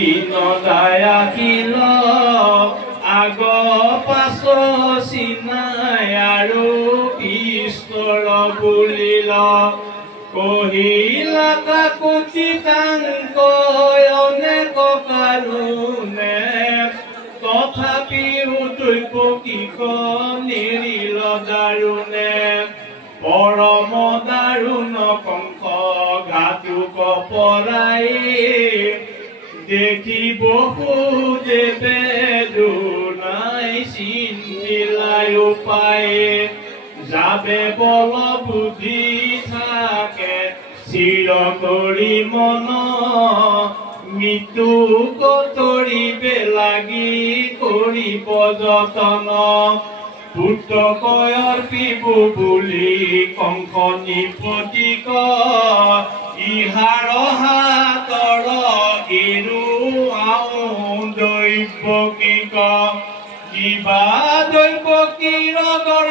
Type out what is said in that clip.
দিনদায় আহিল আগ পাছ চিনাই আৰু পিছৰ বুলিল কহিলা কাকুতি কাংক অনেক কাৰুণে তথাপিও দৈৱকীক নেৰিল দাৰুণে পৰম দাৰুণ কংস ঘাতুক পৰাই দেখি বহুদেৱে দুনাই চিন্তিলাই উপায়ে যাবে বল বুদ্ধি থাকে চিৰ কৰি মন মৃত্যু কতৰিবে লাগি কৰিব যতন পুত্ৰ কয়ৰ পিবু বুলি কংস নিপতিক ইহাৰ হাতৰ এৰুৱাও দৈৱকীক কিবা দৈৱকীৰ গৰ্ভে